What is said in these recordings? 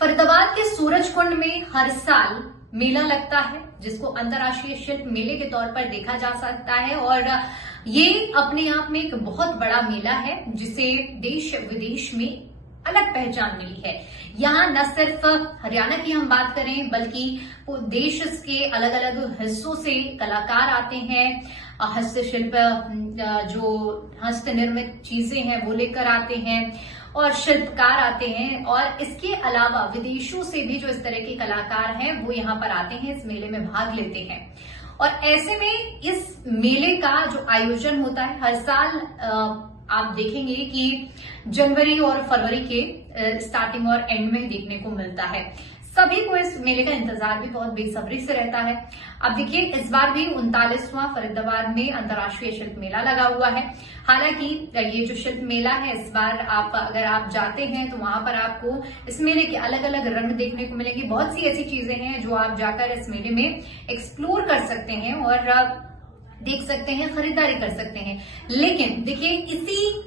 फरीदाबाद के सूरजकुंड में हर साल मेला लगता है, जिसको अंतर्राष्ट्रीय शिल्प मेले के तौर पर देखा जा सकता है। और ये अपने आप में एक बहुत बड़ा मेला है, जिसे देश विदेश में अलग पहचान मिली है। यहाँ न सिर्फ हरियाणा की हम बात करें, बल्कि देश के अलग अलग हिस्सों से कलाकार आते हैं, हस्तशिल्प जो हस्त निर्मित चीजें हैं वो लेकर आते हैं और शिल्पकार आते हैं। और इसके अलावा विदेशों से भी जो इस तरह के कलाकार हैं वो यहाँ पर आते हैं, इस मेले में भाग लेते हैं। और ऐसे में इस मेले का जो आयोजन होता है हर साल, आप देखेंगे कि जनवरी और फरवरी के स्टार्टिंग और एंड में देखने को मिलता है। सभी को इस मेले का इंतजार भी बहुत बेसब्री से रहता है। अब देखिए, इस बार भी 39वां फरीदाबाद में अंतर्राष्ट्रीय शिल्प मेला लगा हुआ है। हालांकि ये जो शिल्प मेला है, इस बार अगर आप जाते हैं तो वहां पर आपको इस मेले के अलग अलग रंग देखने को मिलेंगे। बहुत सी ऐसी चीजें हैं जो आप जाकर इस मेले में एक्सप्लोर कर सकते हैं और देख सकते हैं, खरीदारी कर सकते हैं। लेकिन देखिए, इसी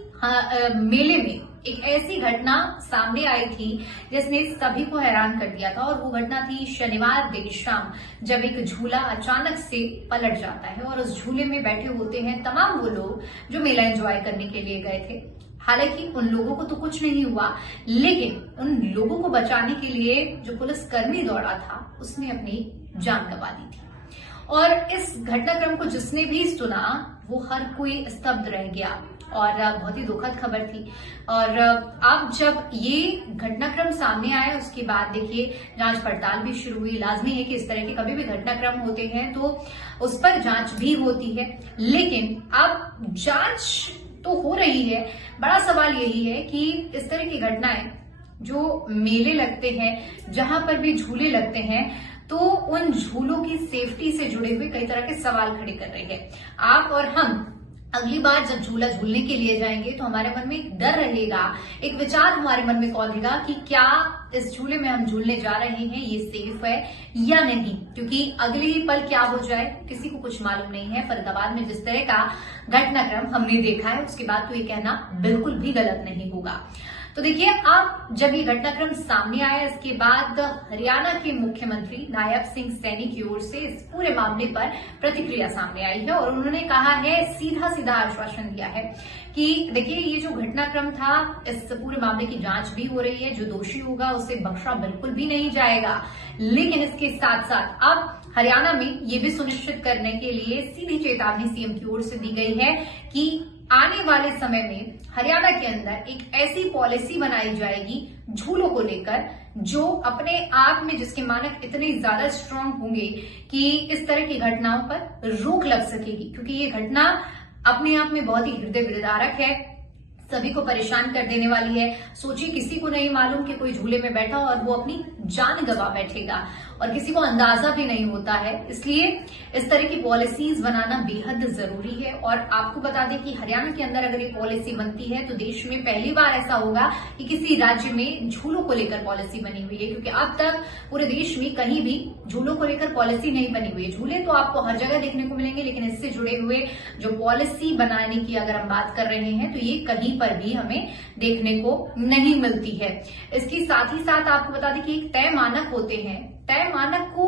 मेले में एक ऐसी घटना सामने आई थी जिसने सभी को हैरान कर दिया था। और वो घटना थी शनिवार देर शाम, जब एक झूला अचानक से पलट जाता है और उस झूले में बैठे होते हैं तमाम वो लोग जो मेला एंजॉय करने के लिए गए थे। हालांकि उन लोगों को तो कुछ नहीं हुआ, लेकिन उन लोगों को बचाने के लिए जो पुलिसकर्मी दौड़ा था उसने अपनी जान गंवा दी थी। और इस घटनाक्रम को जिसने भी सुना वो हर कोई स्तब्ध रह गया और बहुत ही दुखद खबर थी। और अब जब ये घटनाक्रम सामने आया, उसके बाद देखिए जांच पड़ताल भी शुरू हुई। लाजमी है कि इस तरह के कभी भी घटनाक्रम होते हैं तो उस पर जांच भी होती है, लेकिन अब जांच तो हो रही है। बड़ा सवाल यही है कि इस तरह की घटनाएं जो मेले लगते हैं, जहां पर भी झूले लगते हैं, तो उन झूलों की सेफ्टी से जुड़े हुए कई तरह के सवाल खड़े कर रहे हैं। आप और हम अगली बार जब झूला झूलने के लिए जाएंगे तो हमारे मन में एक डर रहेगा, एक विचार हमारे मन में कौंधेगा कि क्या इस झूले में हम झूलने जा रहे हैं ये सेफ है या नहीं, क्योंकि अगले ही पल क्या हो जाए किसी को कुछ मालूम नहीं है। फरीदाबाद में जिस तरह का घटनाक्रम हमने देखा है, उसके बाद तो ये कहना बिल्कुल भी गलत नहीं होगा। तो देखिए, अब जब ये घटनाक्रम सामने आया, इसके बाद हरियाणा के मुख्यमंत्री नायब सिंह सैनी की ओर से इस पूरे मामले पर प्रतिक्रिया सामने आई है। और उन्होंने कहा है, सीधा सीधा आश्वासन दिया है कि देखिए, ये जो घटनाक्रम था, इस पूरे मामले की जांच भी हो रही है। जो दोषी होगा उसे बख्शा बिल्कुल भी नहीं जाएगा। लेकिन इसके साथ साथ अब हरियाणा में ये भी सुनिश्चित करने के लिए सीधी चेतावनी सीएम की ओर से दी गई है कि आने वाले समय में हरियाणा के अंदर एक ऐसी पॉलिसी बनाई जाएगी झूलों को लेकर, जो अपने आप में जिसके मानक इतने ज्यादा स्ट्रांग होंगे कि इस तरह की घटनाओं पर रोक लग सकेगी। क्योंकि ये घटना अपने आप में बहुत ही हृदय विदारक है, सभी को परेशान कर देने वाली है। सोचिए, किसी को नहीं मालूम कि कोई झूले में बैठा और वो अपनी जान गंवा बैठेगा, और किसी को अंदाजा भी नहीं होता है। इसलिए इस तरह की पॉलिसीज बनाना बेहद जरूरी है। और आपको बता दें कि हरियाणा के अंदर अगर ये पॉलिसी बनती है तो देश में पहली बार ऐसा होगा कि किसी राज्य में झूलों को लेकर पॉलिसी बनी हुई है, क्योंकि अब तक पूरे देश में कहीं भी झूलों को लेकर पॉलिसी नहीं बनी हुई है। झूले तो आपको हर जगह देखने को मिलेंगे, लेकिन इससे जुड़े हुए जो पॉलिसी बनाने की अगर हम बात कर रहे हैं तो ये कहीं पर भी हमें देखने को नहीं मिलती है। इसके साथ ही साथ आपको बता दें कि एक तय मानक होते हैं। तय मानक को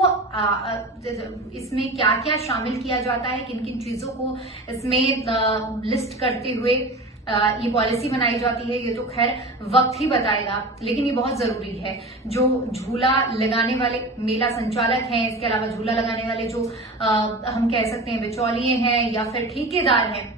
इसमें क्या क्या शामिल किया जाता है, किन किन चीजों को इसमें लिस्ट करते हुए ये पॉलिसी बनाई जाती है, ये तो खैर वक्त ही बताएगा। लेकिन ये बहुत जरूरी है। जो झूला लगाने वाले मेला संचालक हैं, इसके अलावा झूला लगाने वाले जो हम कह सकते हैं बिचौलिए हैं या फिर ठेकेदार हैं,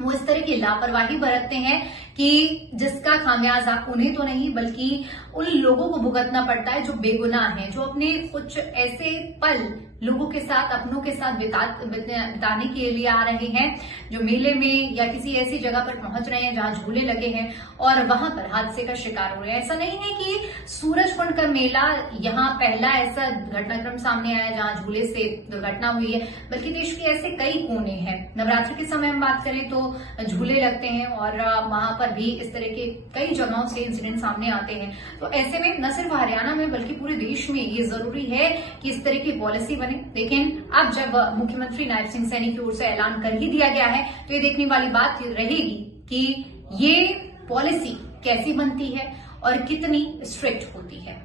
वो इस तरह की लापरवाही बरतते हैं कि जिसका खामियाजा उन्हें तो नहीं बल्कि उन लोगों को भुगतना पड़ता है जो बेगुनाह हैं, जो अपने कुछ ऐसे पल लोगों के साथ, अपनों के साथ बिताने के लिए आ रहे हैं, जो मेले में या किसी ऐसी जगह पर पहुंच रहे हैं जहां झूले लगे हैं और वहां पर हादसे का शिकार हो रहे हैं। ऐसा नहीं है कि सूरजकुंड का मेला यहाँ पहला ऐसा घटनाक्रम सामने आया जहां झूले से दुर्घटना हुई है, बल्कि देश के ऐसे कई कोने हैं। नवरात्रि के समय हम बात करें तो झूले लगते हैं और वहां पर भी इस तरह के कई जगहों से इंसिडेंट सामने आते हैं। तो ऐसे में न सिर्फ हरियाणा में बल्कि पूरे देश में ये जरूरी है कि इस तरह की पॉलिसी बने। लेकिन अब जब मुख्यमंत्री नायब सिंह सैनी की ओर से ऐलान कर ही दिया गया है तो ये देखने वाली बात रहेगी कि ये पॉलिसी कैसी बनती है और कितनी स्ट्रिक्ट होती है।